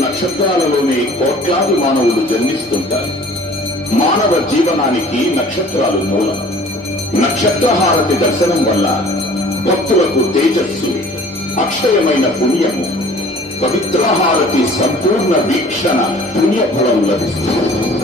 నక్షత్రాలలోనే కోట్లాది మానవులు జన్మిస్తుంటారు. మానవ జీవనానికి నక్షత్రాలు మూలం. నక్షత్రహారతి దర్శనం వల్ల భక్తులకు తేజస్సు, అక్షయమైన పుణ్యము, పవిత్రహారతి సంపూర్ణ వీక్షణ పుణ్యఫలం లభిస్తుంది.